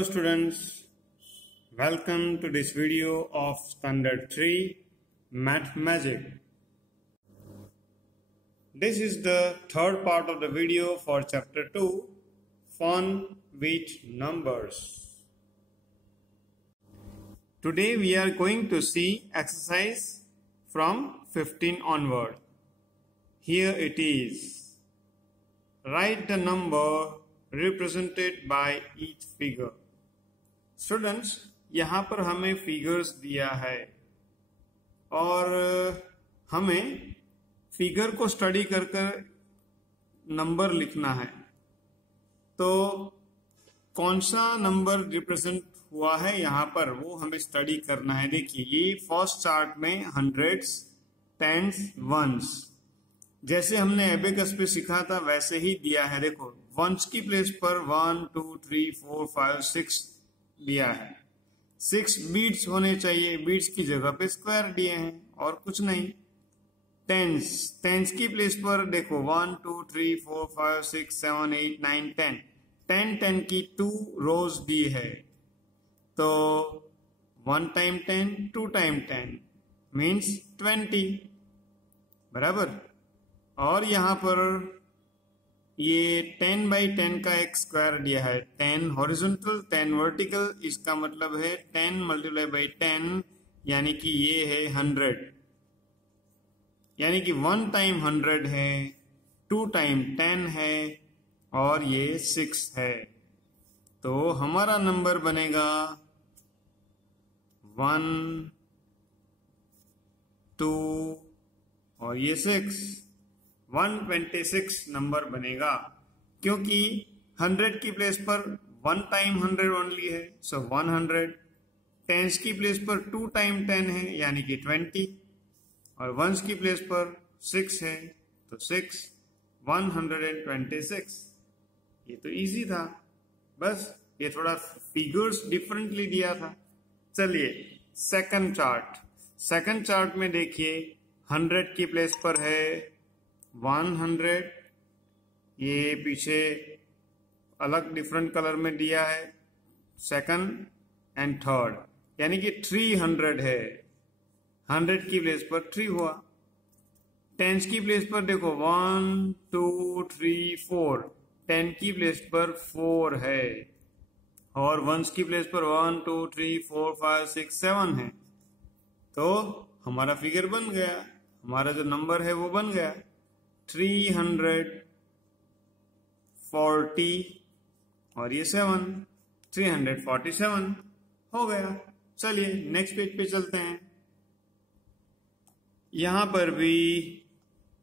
Hello students, welcome to this video of Standard 3 Math Magic. This is the third part of the video for chapter 2, Fun with Numbers. Today we are going to see exercise from 15 onward. Here it is. Write the number represented by each figure. Students, यहाँ पर हमें figures दिया है और हमें figure को study कर कर नंबर लिखना है। तो कौन सा नंबर रिप्रेजेंट हुआ है यहाँ पर वो हमें स्टडी करना है। देखिए ये फर्स्ट चार्ट में हंड्रेड्स, टेंस, वंस जैसे हमने एबेकस पे सीखा था वैसे ही दिया है। देखो वंस की प्लेस पर 1, 2, 3, 4, 5, 6 दिया है। 6 बीट्स होने चाहिए, बीट्स की जगह पे स्क्वायर दिए हैं और कुछ नहीं। टेंस की प्लेस पर देखो 1, 2, 3, 4, 5, 6, 7, 8, 9, 10 10 की 2 रोज दी है। तो 1 टाइम 10, 2 टाइम 10 मीन्स 20 बराबर। और यहाँ पर ये 10 बाई 10 का एक स्क्वायर दिया है। 10 हॉरिजॉन्टल 10 वर्टिकल, इसका मतलब है 10 मल्टीप्लाई बाई 10 यानी कि ये है 100, यानी कि 1 टाइम 100 है, 2 टाइम 10 है और ये 6 है। तो हमारा नंबर बनेगा 1, 2 और ये 6, 126 नंबर बनेगा क्योंकि 100 की प्लेस पर 1 टाइम 100 ओनली है, सो 100। टेंस की प्लेस पर 2 टाइम 10 है यानी कि 20 और वंस की प्लेस पर 6 है तो 6, 126। ये तो इजी था, बस ये थोड़ा फिगर्स डिफरेंटली दिया था। चलिए सेकंड चार्ट में देखिए 100 की प्लेस पर है 100, ये पीछे अलग डिफरेंट कलर में दिया है सेकंड एंड थर्ड, यानी कि 300 है। 100 की प्लेस पर 3 हुआ। टेंस की प्लेस पर देखो 1, 2, 3, 4, 10 की प्लेस पर 4 है और वंस की प्लेस पर 1, 2, 3, 4, 5, 6, 7 है। तो हमारा फिगर बन गया, हमारा जो नंबर है वो बन गया 340 और ये 7, 347 हो गया। चलिए नेक्स्ट पेज पे चलते हैं। यहां पर भी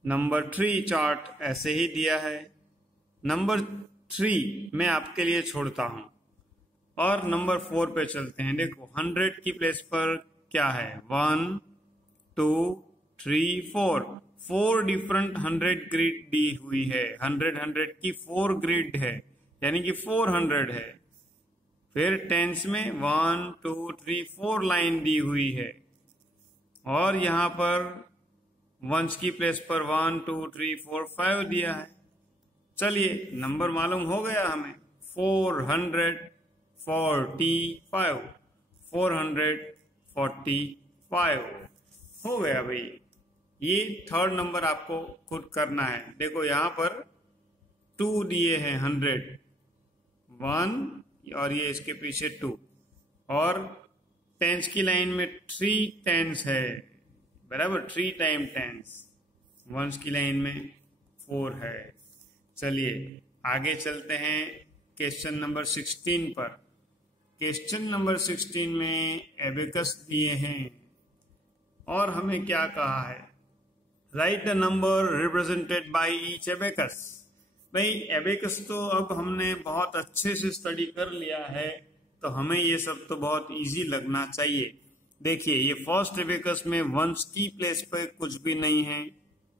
नंबर 3 चार्ट ऐसे ही दिया है। नंबर 3 मैं आपके लिए छोड़ता हूं और नंबर 4 पे चलते हैं। देखो 100 की प्लेस पर क्या है 1, 2, 3, 4 डिफरेंट 100 ग्रिड दी हुई है। 100 की 4 ग्रिड है यानी कि 400 है। फिर टेंस में 1, 2, 3, 4 लाइन दी हुई है और यहां पर वंस की प्लेस पर 1, 2, 3, 4, 5 दिया है। चलिए नंबर मालूम हो गया हमें 445 हो गया भाई। ये थर्ड नंबर आपको खुद करना है। देखो यहां पर 2 दिए हैं 100, 1 और ये इसके पीछे 2 और टेंस की लाइन में 3 टेंस है बराबर, 3 टाइम टेंस। वंस की लाइन में 4 है। चलिए आगे चलते हैं क्वेश्चन नंबर 16 पर। क्वेश्चन नंबर 16 में एबेकस दिए हैं और हमें क्या कहा है, right the number represented by each abacus. भाई एबेकस तो अब हमने बहुत अच्छे से स्टडी कर लिया है तो हमें ये सब तो बहुत इजी लगना चाहिए। देखिए ये फर्स्ट एबेकस में वंस की प्लेस पर कुछ भी नहीं है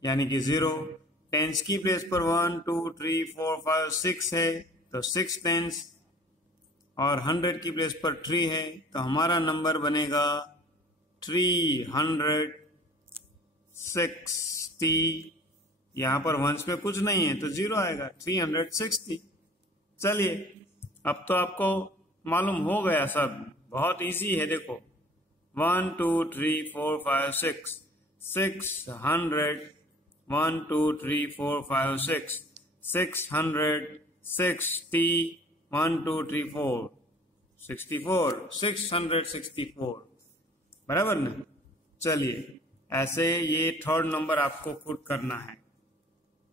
यानी कि 0। टेंस की प्लेस पर 1, 2, 3, 4, 5, 6 है तो 6 टेंस और 100 की प्लेस पर 3 है तो हमारा नंबर बनेगा 360। यहां पर वंस में कुछ नहीं है तो 0 आएगा, 360। चलिए अब तो आपको मालूम हो गया सब, बहुत इजी है। देखो 1 2 3 4 5 6 600 1 2 3 4 5 6 600 60 1 2 3 4 64 664 बराबर ना। चलिए ऐसे ये थर्ड नंबर आपको खुद करना है,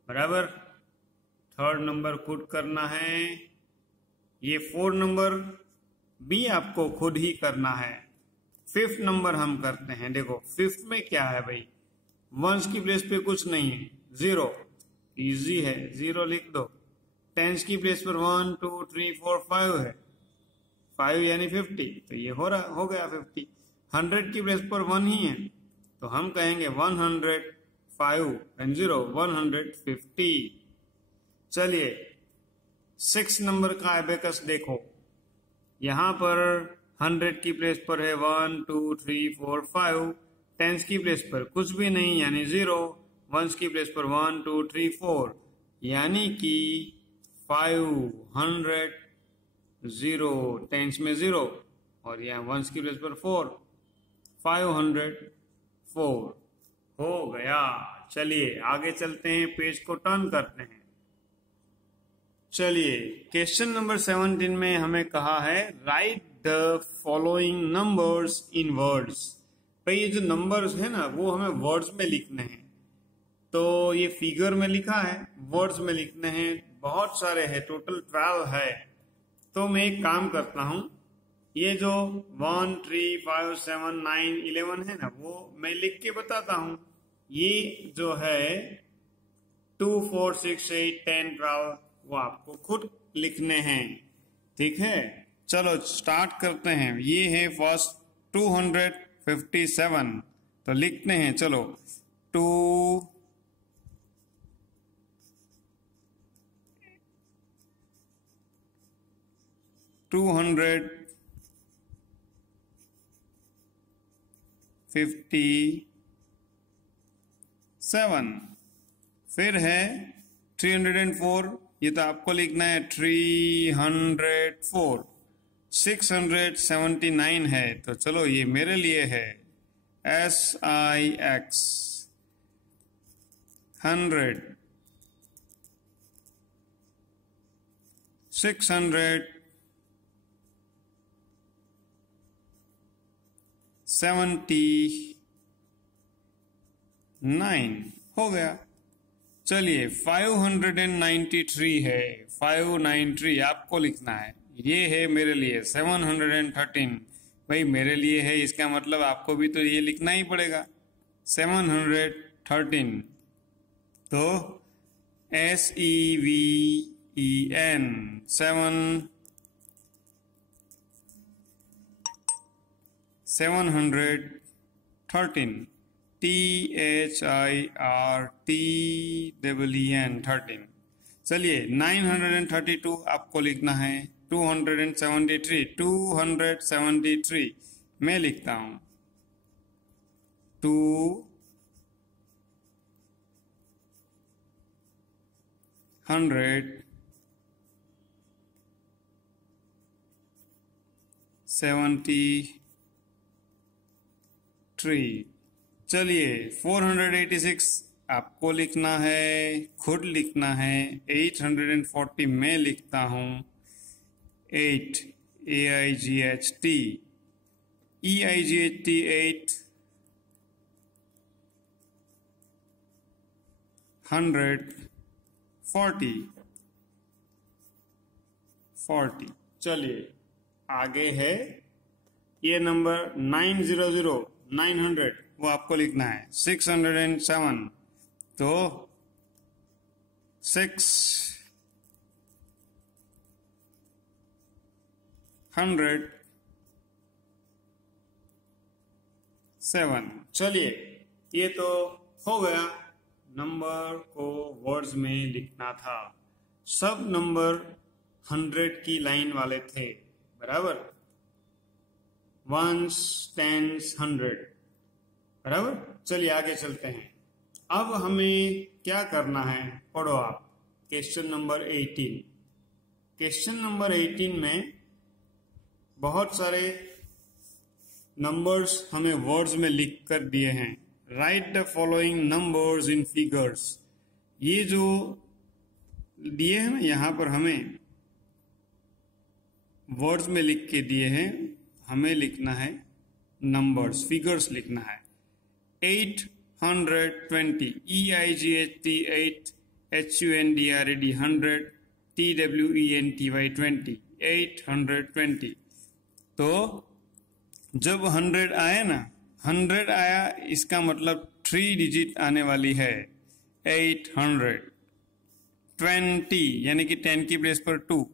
बराबर। थर्ड नंबर खुद करना है। ये 4 नंबर भी आपको खुद ही करना है। फिफ्थ नंबर हम करते हैं। देखो फिफ्थ में क्या है भाई, वंस की प्लेस पे कुछ नहीं है, 0, इजी है, 0 लिख दो। टेंस की प्लेस पर 1 2 3 4 5 है, 5 यानी 50, तो ये हो गया 50। 100 की प्लेस पर 1 ही है, तो हम कहेंगे 105 एंड 0 150। चलिए 6 नंबर का एबेकस देखो, यहां पर 100 की प्लेस पर है 1 2 3 4 5, टेंस की प्लेस पर कुछ भी नहीं यानी 0, वंस की प्लेस पर 1 2 3 4 यानी कि 500, 0 टेंस में 0 और यहाँ वंस की प्लेस पर 4, 504 हो गया। चलिए आगे चलते हैं, पेज को टर्न करते हैं। चलिए क्वेश्चन नंबर 17 में हमें कहा है right the following numbers in words. भाई ये जो नंबर्स है ना वो हमें वर्ड्स में लिखने हैं। तो ये फिगर में लिखा है, वर्ड्स में लिखने हैं, बहुत सारे हैं, टोटल 12 है। तो मैं एक काम करता हूं, ये जो 1 3 5 7 9 11 है ना वो मैं लिख के बताता हूं। ये जो है 2 4 6 8 10 12 वो आपको खुद लिखने हैं, ठीक है। चलो स्टार्ट करते हैं। ये है फर्स्ट 257, तो लिखते हैं। चलो 2 257, फिर है 304, ये तो आपको लिखना है 304। 679 है, तो चलो ये मेरे लिए है SIX 100 679 हो गया। चलिए 593 है, 593 आपको लिखना है। ये है मेरे लिए 713, भाई मेरे लिए है, इसका मतलब आपको भी तो ये लिखना ही पड़ेगा 713। तो SEVEN 713, THIRTEN 13। चलिए 932 आपको लिखना है, 273 मैं लिखता हूं 273। चलिए 486 आपको लिखना है, खुद लिखना है। 840 मैं लिखता हूं 8 AIGHT 8 140। चलिए आगे है ये नंबर 900 वो आपको लिखना है 607, तो 607। चलिए ये तो हो गया, नंबर को वर्ड्स में लिखना था। सब नंबर 100 की लाइन वाले थे, बराबर। वंस, टेंस, 100, बराबर। चलिए आगे चलते हैं। अब हमें क्या करना है, पढ़ो आप क्वेश्चन नंबर 18। क्वेश्चन नंबर 18 में बहुत सारे नंबर्स हमें वर्ड्स में लिख कर दिए हैं। Right the following numbers in figures. ये जो दिए हैं ना यहाँ पर हमें वर्ड्स में लिख के दिए हैं, हमें लिखना है नंबर्स, फिगर्स लिखना है। 820 EIGHT 8 HUNDRED 100 TWENTY 20 820। तो जब 100 आए ना, 100 आया इसका मतलब 3 डिजिट आने वाली है 800। 20 यानी कि 10 की प्लेस पर 2,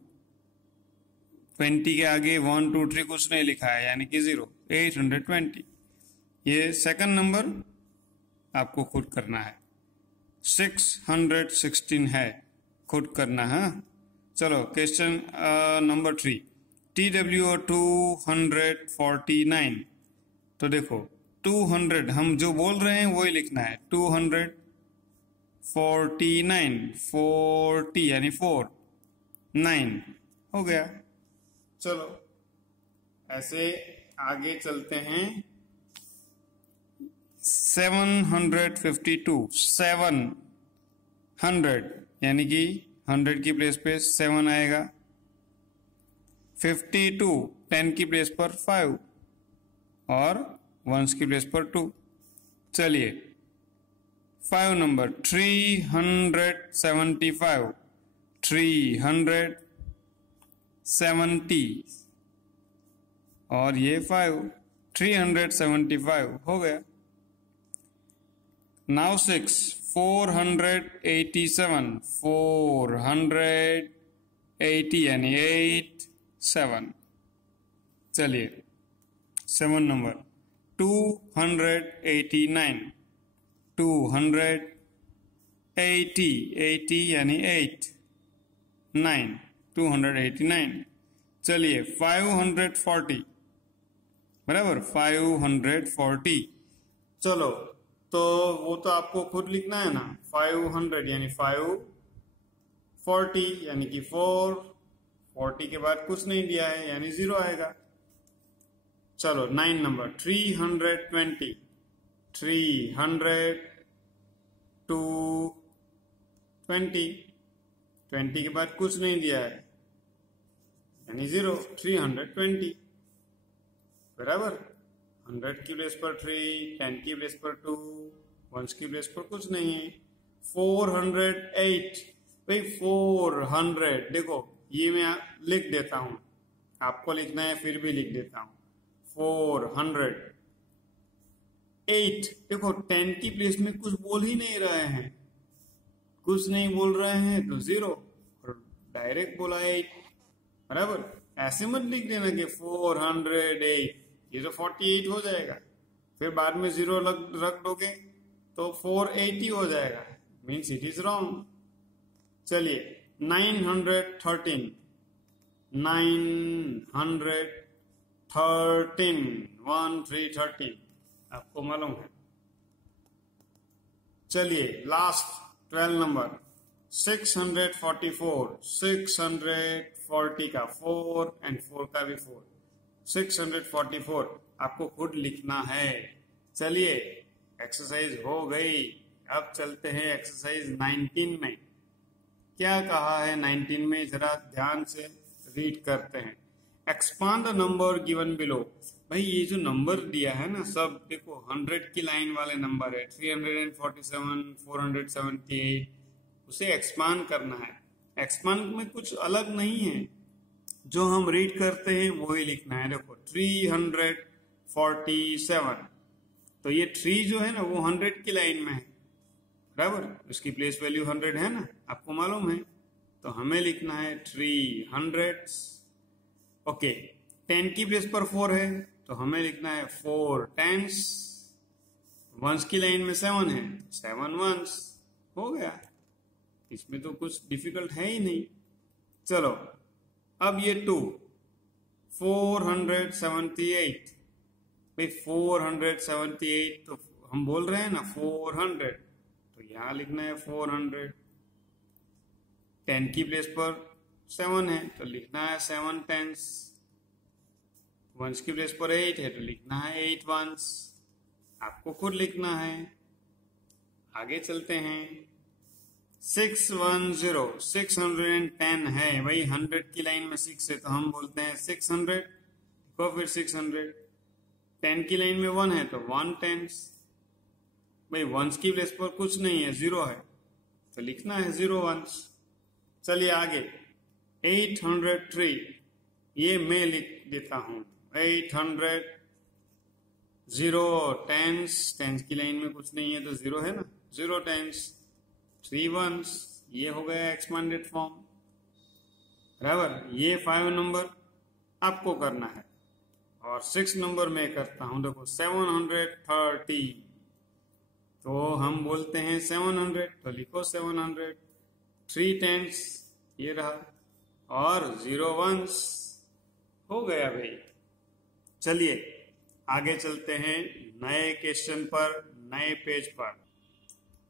20 के आगे 1 2 3 कुछ नहीं लिखा है यानी कि 0, 820। ये सेकंड नंबर आपको खुद करना है। 616 है, खुद करना है। चलो क्वेश्चन नंबर 3, TWO 249। तो देखो 200 हम जो बोल रहे हैं वही लिखना है। 249 40 यानी 4 9 हो गया। चलो ऐसे आगे चलते हैं। 752 700 यानी कि 100 की प्लेस पे 7 आएगा। 52 10 की प्लेस पर 5 और 1 की प्लेस पर 2। चलिए 5 नंबर 375 370 और ये 5 375 हो गया। नाउ 6 487 480 यानी 8 7। चलिए 7 नंबर 289 280 यानी 8 9 289। चलिए 540 बराबर 540। चलो तो वो तो आपको खुद लिखना है ना। 500 यानी 540 यानी कि 4, 40 के बाद कुछ नहीं दिया है यानी 0 आएगा। चलो 9 नंबर 320 300 220 20 के बाद कुछ नहीं दिया है यानी 0, 320 बराबर। 100 की प्लेस पर 3, 10 की प्लेस पर 2, 1 की प्लेस पर कुछ नहीं है। 408 भाई 400 देखो ये मैं लिख देता हूं, आपको लिखना है फिर भी लिख देता हूं। 408 देखो 10 की प्लेस में कुछ बोल ही नहीं रहे हैं, कुछ नहीं बोल रहे हैं तो 0 और डायरेक्ट बोला 8 बराबर। ऐसे मत लिख देना कि 408, ये तो 48 हो जाएगा। फिर बाद में 0 रख दोगे तो 480 हो जाएगा, मीन्स इट इज रॉन्ग। चलिए 913 1313 आपको मालूम है। चलिए लास्ट 12 नंबर 644 640 का 4 and 4 का भी 4 644 आपको खुद लिखना है। चलिए एक्सरसाइज हो गई। अब चलते हैं एक्सरसाइज 19 में। क्या कहा है 19 में, जरा ध्यान से रीड करते हैं। Expand the number given below. भाई ये जो नंबर दिया है ना सब देखो 100 की लाइन वाले नंबर है। 347 478 उसे एक्सपांड करना है। एक्सपांड में कुछ अलग नहीं है, जो हम रीड करते हैं वही लिखना है। देखो 347 तो ये 3 जो है ना वो 100 की लाइन में है बराबर, उसकी प्लेस वैल्यू 100 है ना, आपको मालूम है। तो हमें लिखना है 300। ओके 10 की प्लेस पर 4 है तो हमें लिखना है 4 10s। 1s की लाइन में 7 है 7 1s हो गया। इसमें तो कुछ डिफिकल्ट है ही नहीं। चलो अब ये 2 478 भाई 478 तो हम बोल रहे हैं ना 400 तो यहां लिखना है 400। 10 की प्लेस पर 7 है तो लिखना है 7 10s। वंस की प्लेस पर 8 है तो लिखना है 8 वंस, आपको खुद लिखना है। आगे चलते हैं। 610 610 है भाई, 100 की लाइन में 6 है तो हम बोलते हैं 600, को फिर 600। 10 की लाइन में 1 है तो 1 टेंस। भाई वंस की प्लेस पर कुछ नहीं है, 0 है तो लिखना है 0 वंस। चलिए आगे। 803, ये मैं लिख देता हूं 800। 0 टेंस, टेंस की लाइन में कुछ नहीं है तो 0 है ना, 0 टेंस। 3 वंस, ये हो गया एक्सपांडेड फॉर्म, बराबर। ये 5 नंबर आपको करना है और 6 नंबर में करता हूं। देखो 730, तो हम बोलते हैं 700 तो लिखो 700। 3 टेंस ये रहा और 0 वंस हो गया भाई। चलिए आगे चलते हैं नए क्वेश्चन पर, नए पेज पर।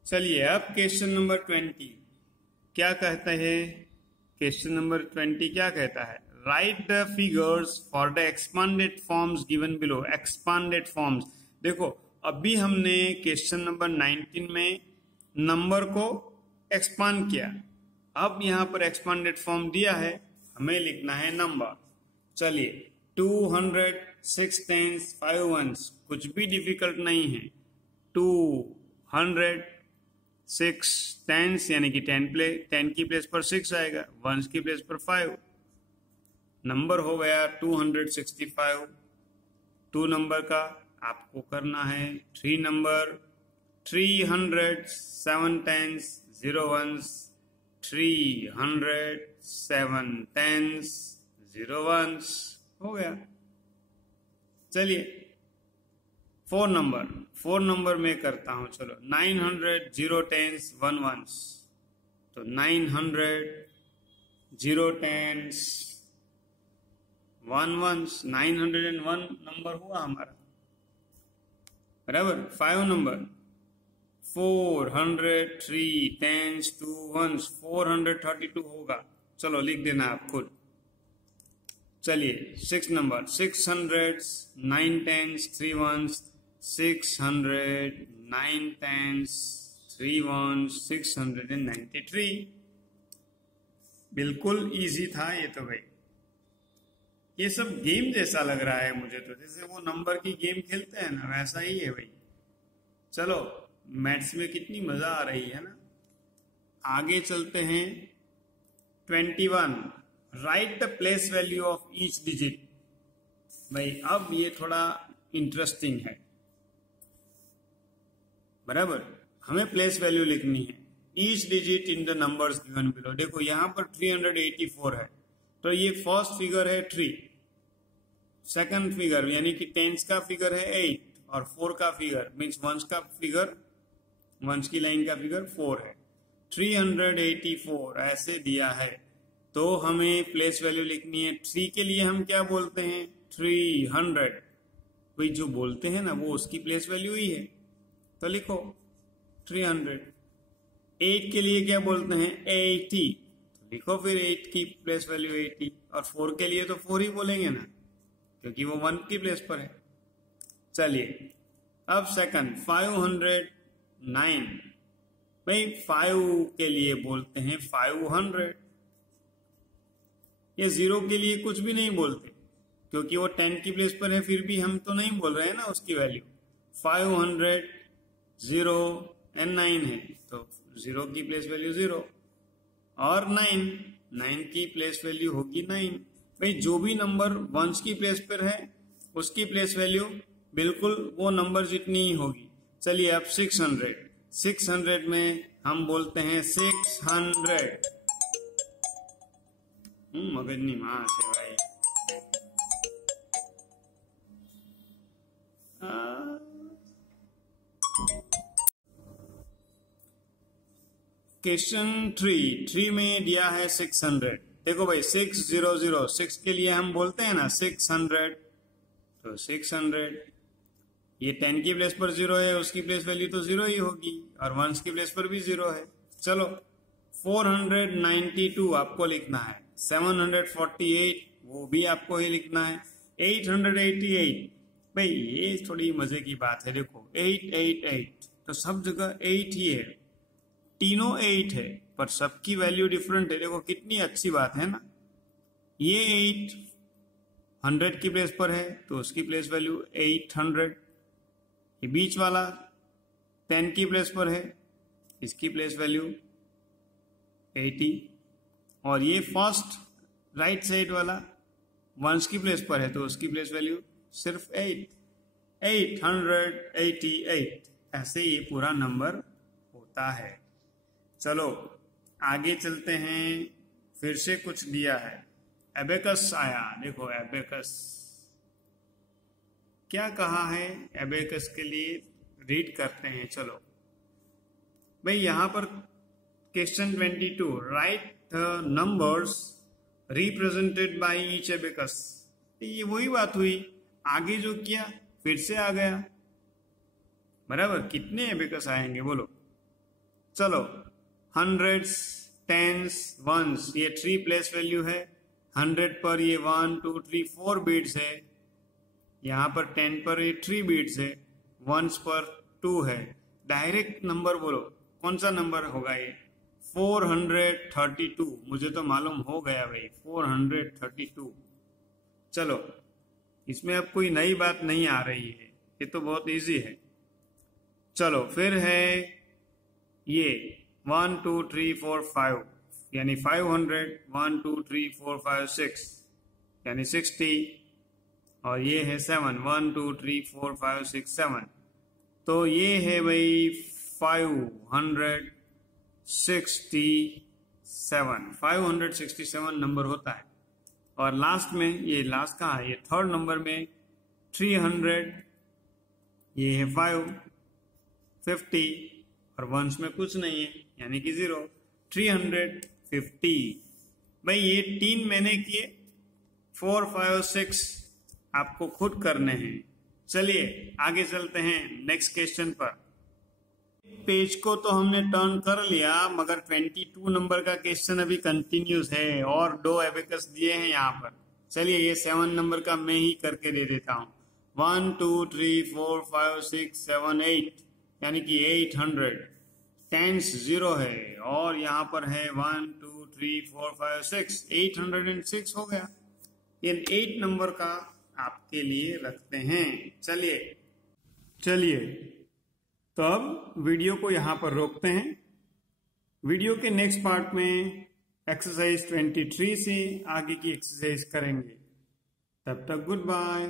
चलिए अब क्वेश्चन नंबर 20 क्या कहता है? क्वेश्चन नंबर 20 क्या कहता है? Right the figures for the expanded forms given below. Expanded forms, देखो अभी हमने क्वेश्चन नंबर 19 में नंबर को एक्सपांड किया, अब यहां पर एक्सपांडेड फॉर्म दिया है, हमें लिखना है नंबर। चलिए 200, 6 टेंस, 5 वंस, कुछ भी डिफिकल्ट नहीं है। 200, 6 टेंस यानी कि 10 की प्लेस पर 6 आएगा, वंस की प्लेस पर 5, नंबर हो गया 265। 2 नंबर का आपको करना है 3 number. 300, 7 tens, 0 ones, 300, 7 tens, 0 ones हो गया। चलिए 4 नंबर, 4 नंबर में करता हूं। चलो 900, 0 टेंस, 1 वंस, तो 900, 0 टेंस, 1 वंस, 901 नंबर हुआ हमारा, बराबर। 5 नंबर 400, 3 टेंस, 2 वंस, 432 होगा। चलो लिख देना आप खुद। चलिए 6 number 600, 9 tens, 3 ones, 600, 9 tens, 3 ones, 693। बिल्कुल इजी था ये तो भाई। ये सब गेम जैसा लग रहा है मुझे तो, जैसे वो नंबर की गेम खेलते हैं ना, वैसा ही है भाई। चलो मैथ्स में कितनी मजा आ रही है ना। आगे चलते हैं। 21, right the place value of each digit. भाई अब ये थोड़ा इंटरेस्टिंग है, बराबर। हमें प्लेस वैल्यू लिखनी है each digit in the numbers given below. देखो यहां पर 384 है तो ये फर्स्ट फिगर है 3, सेकंड फिगर यानी कि टेंस का फिगर है 8 और 4 का फिगर मीन्स वंस का फिगर, वंस की लाइन का फिगर 4 है। 384 ऐसे दिया है तो हमें प्लेस वैल्यू लिखनी है। 3 के लिए हम क्या बोलते हैं? 300। भाई जो बोलते हैं ना वो उसकी प्लेस वैल्यू ही है, तो लिखो 300। 8 के लिए क्या बोलते हैं? 80, तो लिखो फिर 8 की प्लेस वैल्यू 80। और 4 के लिए तो 4 ही बोलेंगे ना, क्योंकि वो 1 की प्लेस पर है। चलिए अब सेकंड 509। भाई 5 के लिए बोलते हैं 500। ये 0 के लिए कुछ भी नहीं बोलते क्योंकि वो 10 की प्लेस पर है, फिर भी हम तो नहीं बोल रहे हैं ना उसकी वैल्यू। 500, 0 एंड 9 है तो 0 की प्लेस वैल्यू 0 और 9 की प्लेस वैल्यू होगी 9। भाई जो भी नंबर वंस की प्लेस पर है उसकी प्लेस वैल्यू बिल्कुल वो नंबर जितनी ही होगी। चलिए अब 600 में हम बोलते हैं 600। मगजनी मां से भाई। क्वेश्चन 3 में दिया है 600। देखो भाई 600, 6 के लिए हम बोलते हैं ना 600, तो 600 ये 10 की प्लेस पर 0 है, उसकी प्लेस वैल्यू तो 0 ही होगी और वंस की प्लेस पर भी 0 है। चलो 492 आपको लिखना है। 748 वो भी आपको ही लिखना है। 888। भाई ये थोड़ी मजे की बात है। देखो 888 तो सब जगह 8 ही है, तीनों 8 है, पर सबकी वैल्यू डिफरेंट है। देखो कितनी अच्छी बात है ना। ये 8 100 की प्लेस पर है तो उसकी प्लेस वैल्यू 800। ये बीच वाला 10 की प्लेस पर है, इसकी प्लेस वैल्यू 80। और ये फर्स्ट राइट साइड वाला 1s की प्लेस पर है तो उसकी प्लेस वैल्यू सिर्फ 888। ऐसे ये पूरा नंबर होता है। चलो आगे चलते हैं। फिर से कुछ दिया है, एबेकस आया। देखो एबेकस क्या कहा है, एबेकस के लिए रीड करते हैं। चलो भाई यहां पर question 22, right numbers represented by each abacus. ये वही बात हुई, आगे जो किया फिर से आ गया। बराबर, कितने एबेकस आएंगे बोलो। चलो हंड्रेड्स, टेंस, वंस, ये 3 प्लेस वैल्यू है। 100 पर ये 1 2 3 4 बीट्स है, यहां पर 10 पर ये 3 बीट्स है, वंस पर 2 है। डायरेक्ट नंबर बोलो, कौन सा नंबर होगा ये? 432। मुझे तो मालूम हो गया भाई, 432। चलो इसमें अब कोई नई बात नहीं आ रही है, ये तो बहुत इजी है। चलो फिर है ये 1 2 3 4 5 यानी 500, 1 2 3 4 5 6 यानी 60। और ये है 7, 1 2 3 4 5 6 7। तो ये है भाई 567 नंबर होता है। और लास्ट में, ये लास्ट कहाँ है, ये थर्ड नंबर में 300, ये है 550 और वंस में कुछ नहीं है यानी कि 0, 350। भाई ये 3 मैंने किए, 4 5 6 आपको खुद करने हैं। चलिए आगे चलते हैं नेक्स्ट क्वेश्चन पर। पेज को तो हमने टर्न कर लिया, मगर 22 नंबर का क्वेश्चन अभी कंटिन्यूस है और 2 एबेकस दिए हैं यहाँ पर। चलिए ये 7 नंबर का मैं ही करके दे देता हूँ। 1 2 3 4 5 6 7 8 यानी कि 800। टेंस 0 है और यहाँ पर है 1 2 3 4 5 6, 806 हो गया। ये 8 नंबर का आपके लिए रखते हैं। चलिए तो अब वीडियो को यहाँ पर रोकते हैं। वीडियो के नेक्स्ट पार्ट में एक्सरसाइज 23 से आगे की एक्सरसाइज करेंगे। तब तक गुड बाय।